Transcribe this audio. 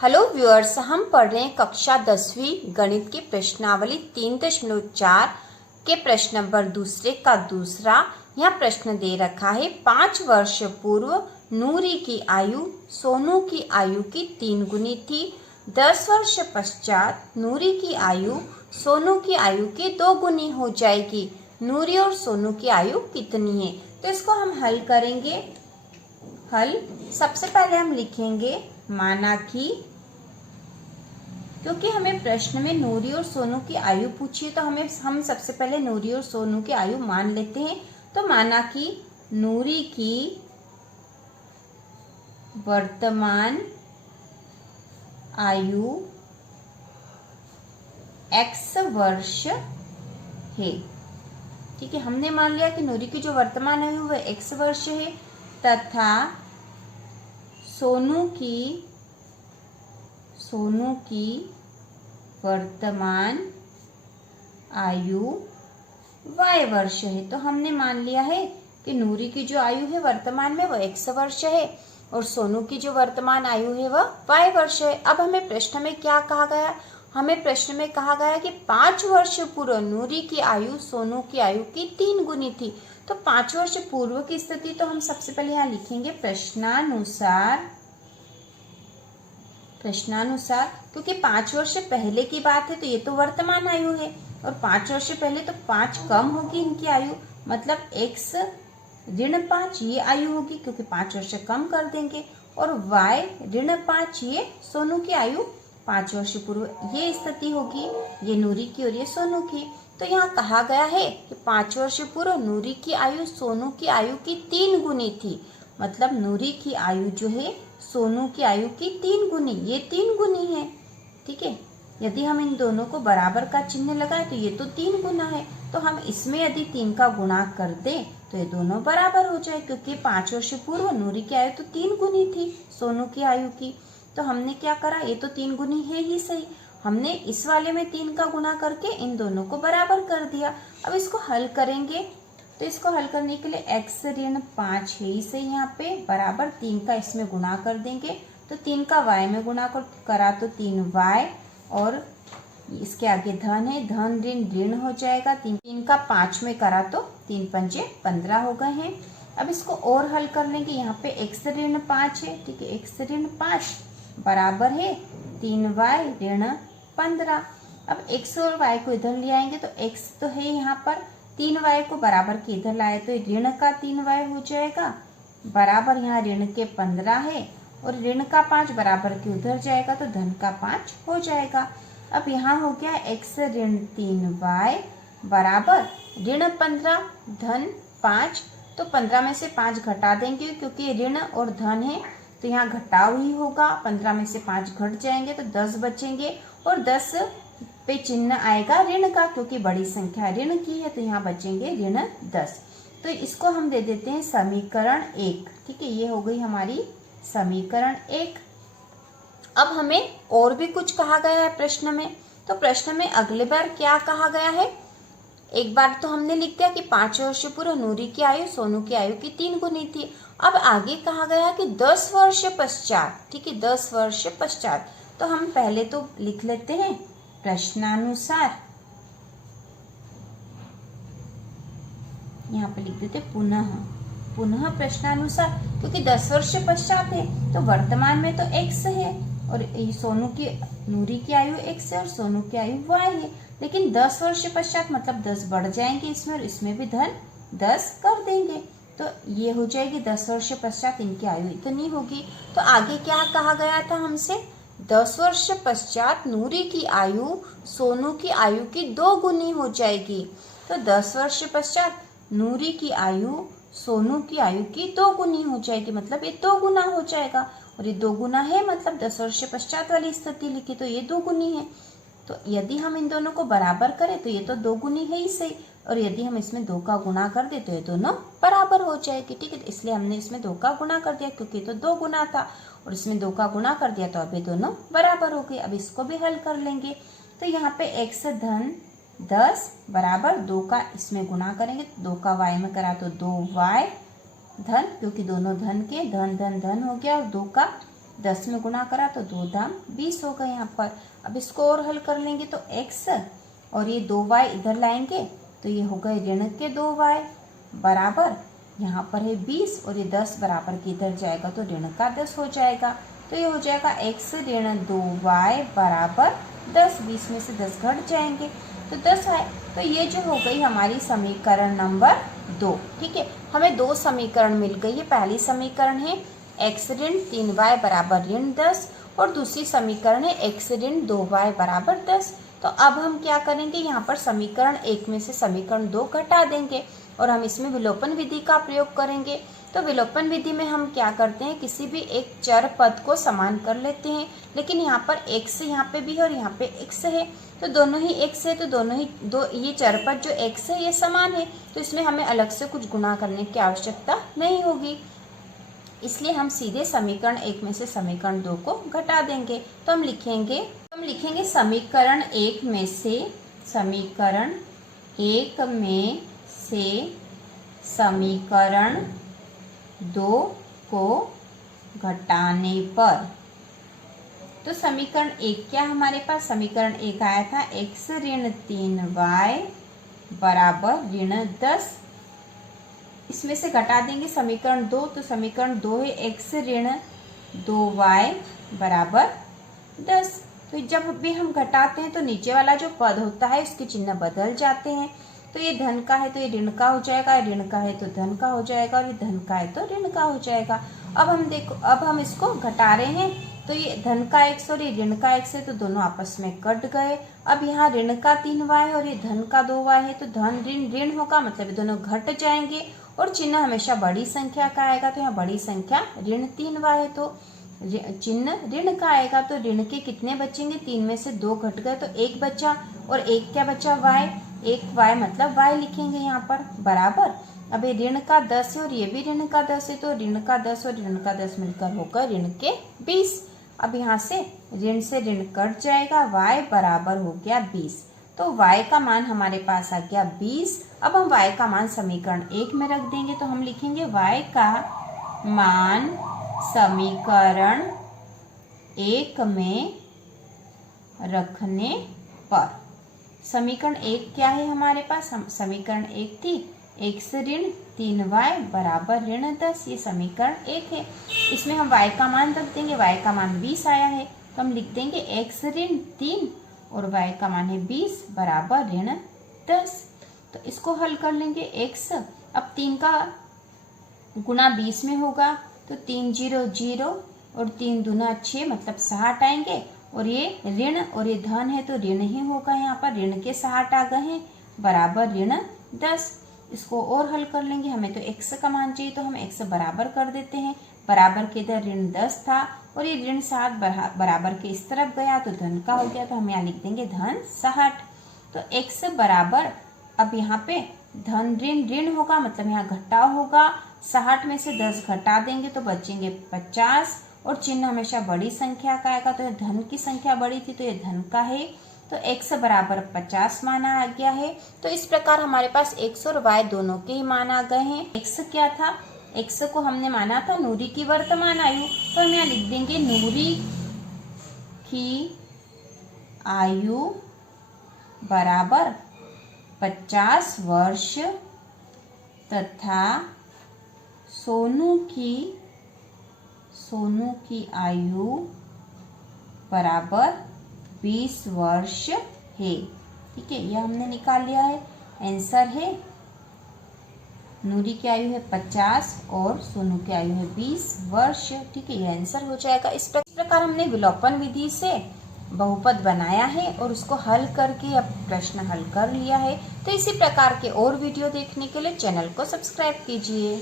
Hello viewers, हम पढ़ रहे हैं कक्षा 10वीं गणित की प्रश्नावली 3.4 के प्रश्न नंबर दूसरे का दूसरा। यहाँ प्रश्न दे रखा है 5 वर्ष पूर्व नूरी की आयु सोनू की आयु की 3 गुनी थी। 10 वर्ष पश्चात नूरी की आयु सोनू की आयु की 2 गुनी हो जाएगी। नूरी और सोनू की आयु कितनी है? तो इसको हम हल करेंगे। सबसे पहले हम लिखेंगे माना कि, क्योंकि हमें प्रश्न में नूरी और सोनू की आयु पूछी है तो हम सबसे पहले नूरी और सोनू की आयु मान लेते हैं। तो माना कि नूरी की वर्तमान आयु x वर्ष है। ठीक है, हमने मान लिया कि नूरी की जो वर्तमान आयु वह x वर्ष है तथा सोनू की वर्तमान आयु y वर्ष है। तो हमने मान लिया है कि नूरी की जो आयु है वर्तमान में वह x वर्ष है और सोनू की जो वर्तमान आयु है वह y वर्ष है। अब हमें प्रश्न में क्या कहा गया? हमें प्रश्न में कहा गया कि 5 वर्ष पूर्व नूरी की आयु सोनू की आयु की 3 गुनी थी। तो 5 वर्ष पूर्व की स्थिति तो हम सबसे पहले यहाँ लिखेंगे प्रश्नानुसार, क्योंकि 5 वर्ष पहले की बात है तो ये तो वर्तमान आयु है और 5 वर्ष पहले तो 5 कम होगी इनकी आयु, मतलब x ऋण 5 ये आयु होगी क्योंकि 5 वर्ष कम कर देंगे, और y ऋण 5 ये सोनू की आयु 5 वर्ष पूर्व ये स्थिति होगी, ये नूरी की और ये सोनू की। तो यहाँ कहा गया है कि 5 वर्ष पूर्व नूरी की आयु सोनू की आयु की 3 गुनी थी, मतलब नूरी की आयु जो है सोनू की आयु की 3 गुनी, ये 3 गुनी है। ठीक है, यदि हम इन दोनों को बराबर का चिन्ह लगाए तो ये तो 3 गुना है, तो हम इसमें यदि 3 का गुणा कर दें तो ये दोनों बराबर हो जाए, क्योंकि 5 वर्ष पूर्व नूरी की आयु तो 3 गुनी थी सोनू की आयु की। तो हमने क्या करा, ये तो 3 गुनी है ही सही, हमने इस वाले में 3 का गुणा करके इन दोनों को बराबर कर दिया। अब इसको हल करेंगे तो इसको हल करने के लिए x ऋण 5 है ही सही, यहाँ पे बराबर 3 का इसमें गुणा कर देंगे तो 3 का y में गुणा करा तो 3y, और इसके आगे धन है, धन ऋण ऋण हो जाएगा, 3 का 5 में करा तो 3 पंजे 15 हो गए हैं। अब इसको और हल कर लेंगे, यहाँ पे x ऋण 5 है। ठीक है, x ऋण 5 बराबर है 3y ऋण 15। अब x और y को इधर ले आएंगे तो x तो है यहाँ पर, 3y को बराबर के इधर लाए तो ऋण का 3y हो जाएगा, बराबर यहाँ ऋण के 15 है और ऋण का 5 बराबर के उधर जाएगा तो धन का 5 हो जाएगा। अब यहाँ हो गया x ऋण 3y बराबर ऋण 15 धन 5, तो 15 में से 5 घटा देंगे क्योंकि ऋण और धन है तो यहाँ घटाव ही होगा, 15 में से 5 घट जाएंगे तो 10 बचेंगे और 10 पे चिन्ह आएगा ऋण का, क्योंकि बड़ी संख्या ऋण की है तो यहाँ बचेंगे ऋण 10। तो इसको हम दे देते हैं समीकरण 1। ठीक है, ये हो गई हमारी समीकरण 1। अब हमें और भी कुछ कहा गया है प्रश्न में, तो प्रश्न में अगले बार क्या कहा गया है? एक बार तो हमने लिख दिया कि 5 वर्ष पूर्व नूरी की आयु सोनू की आयु की 3 गुनी थी। अब आगे कहा गया कि 10 वर्ष पश्चात। ठीक है, 10 वर्ष पश्चात, तो हम पहले तो लिख लेते हैं प्रश्नानुसार, यहाँ पे लिख देते पुनः प्रश्नानुसार, क्योंकि 10 वर्ष पश्चात है तो वर्तमान में तो x है और सोनू की नूरी की आयु x है और सोनू की आयु y है, लेकिन 10 वर्ष पश्चात मतलब 10 बढ़ जाएंगे इसमें और इसमें भी धन 10 कर देंगे, तो ये हो जाएगी 10 वर्ष पश्चात इनकी आयु इतनी होगी। तो आगे क्या कहा गया था हमसे? 10 वर्ष पश्चात नूरी की आयु सोनू की आयु की 2 गुनी हो जाएगी। तो 10 वर्ष पश्चात नूरी की आयु सोनू की आयु की 2 गुनी हो जाएगी, मतलब ये 2 गुना हो जाएगा, और ये 2 गुना है मतलब 10 वर्ष पश्चात वाली स्थिति लिखी तो ये 2 गुनी है। तो यदि हम इन दोनों को बराबर करें तो ये तो 2 गुनी है ही सही, और यदि हम इसमें 2 का गुणा कर दे तो ये दोनों बराबर हो जाएगी। ठीक है, इसलिए हमने इसमें 2 का गुणा कर दिया क्योंकि तो 2 गुना था, और इसमें 2 का गुणा कर दिया तो अभी दोनों बराबर हो गए। अब इसको भी हल कर लेंगे, तो यहाँ पे x धन 10 बराबर 2 का इसमें गुणा करेंगे, 2 का y में करा तो 2y धन, क्योंकि दोनों धन के धन धन धन हो गया, और 2 का 10 में गुना करा तो 2 दाम 20 हो गए यहाँ पर। अब इसको और हल कर लेंगे तो x और ये 2y इधर लाएंगे तो ये हो गए ऋण के 2y बराबर यहाँ पर है 20 और ये 10 बराबर के इधर जाएगा तो ऋण का 10 हो जाएगा। तो ये हो जाएगा x ऋण 2y बराबर 10। 20 में से 10 घट जाएंगे तो 10 आए। तो ये जो हो गई हमारी समीकरण नंबर 2। ठीक है, हमें 2 समीकरण मिल गई है। पहली समीकरण है x ऋण 3y बराबर ऋण 10 और दूसरी समीकरण है x ऋण 2y बराबर 10। तो अब हम क्या करेंगे, यहाँ पर समीकरण 1 में से समीकरण 2 घटा देंगे और हम इसमें विलोपन विधि का प्रयोग करेंगे। तो विलोपन विधि में हम क्या करते हैं, किसी भी एक चर पद को समान कर लेते हैं। लेकिन यहाँ पर x यहाँ पे भी है और यहाँ पे x है, तो दोनों ही x है, तो दोनों ही ये चर पद जो x है ये समान है, तो इसमें हमें अलग से कुछ गुणा करने की आवश्यकता नहीं होगी। इसलिए हम सीधे समीकरण 1 में से समीकरण 2 को घटा देंगे। तो हम लिखेंगे समीकरण 1 में से समीकरण 2 को घटाने पर, तो समीकरण 1 क्या हमारे पास, समीकरण 1 आया था x ऋण 3y बराबर ऋण 10। इसमें से घटा देंगे समीकरण 2, तो समीकरण 2 है x ऋण 2y बराबर 10। तो जब भी हम घटाते हैं तो नीचे वाला जो पद होता है उसके चिन्ह बदल जाते हैं। तो ये धन का है तो ये ऋण का हो जाएगा, ऋण का है तो धन का हो जाएगा और ये धन का है तो ऋण का हो जाएगा। अब हम इसको घटा रहे हैं तो ये धन का x और ये ऋण का x है तो दोनों आपस में कट गए। अब यहाँ ऋण का 3y और ये धन का 2y है तो धन ऋण ऋण होगा, मतलब ये दोनों घट जाएंगे और चिन्ह हमेशा बड़ी संख्या का आएगा। तो यहाँ बड़ी संख्या ऋण 3y है तो चिन्ह ऋण का आएगा। तो ऋण के कितने बचेंगे, 3 में से 2 घट गए तो 1 बचा और 1 क्या बचा, y। 1y मतलब y लिखेंगे यहाँ पर बराबर। अब ये ऋण का 10 है और ये भी ऋण का 10 है तो ऋण का 10 और ऋण का 10 मिलकर होगा ऋण के 20। अब यहाँ से ऋण कट जाएगा, y बराबर हो गया 20। तो y का मान हमारे पास आ गया 20। अब हम y का मान समीकरण 1 में रख देंगे तो हम लिखेंगे y का मान समीकरण 1 में रखने पर, समीकरण 1 क्या है हमारे पास, समीकरण 1 थी x ऋण 3y बराबर ऋण 10। ये समीकरण 1 है। इसमें हम y का मान रख देंगे, y का मान 20 आया है तो हम लिख देंगे x ऋण 3 और y का मान है 20 बराबर ऋण 10। तो इसको हल कर लेंगे x। अब 3 का गुना 20 में होगा तो 3 0 0 और 3 दूना 6 मतलब 60 आएंगे और ये ऋण और ये धन है तो ऋण ही होगा। यहाँ पर ऋण के 60 आ गए हैं बराबर ऋण 10। इसको और हल कर लेंगे, हमें तो x का मान चाहिए तो हम x बराबर कर देते हैं। बराबर के इधर ऋण 10 था और ये ऋण 7 बराबर के इस तरफ गया तो धन का हो गया, तो हम यहाँ लिख देंगे धन 60। तो x बराबर, अब यहाँ पे धन ऋण ऋण होगा मतलब यहाँ घटाव होगा। 60 में से 10 घटा देंगे तो बचेंगे 50 और चिन्ह हमेशा बड़ी संख्या का आएगा। तो ये धन की संख्या बड़ी थी तो ये धन का है, तो x बराबर 50 माना आ गया है। तो इस प्रकार हमारे पास x और y दोनों के ही मान आ गए हैं। x क्या था, x को हमने माना था नूरी की वर्तमान आयु, तो हम यहाँ लिख देंगे नूरी की आयु बराबर 50 वर्ष तथा सोनू की आयु बराबर 20 वर्ष है। ठीक है, यह हमने निकाल लिया है। आंसर है नूरी की आयु है 50 और सोनू की आयु है 20 वर्ष। ठीक है, यह आंसर हो जाएगा। इस प्रकार हमने विलोपन विधि से बहुपद बनाया है और उसको हल करके अब प्रश्न हल कर लिया है। तो इसी प्रकार के और वीडियो देखने के लिए चैनल को सब्सक्राइब कीजिए।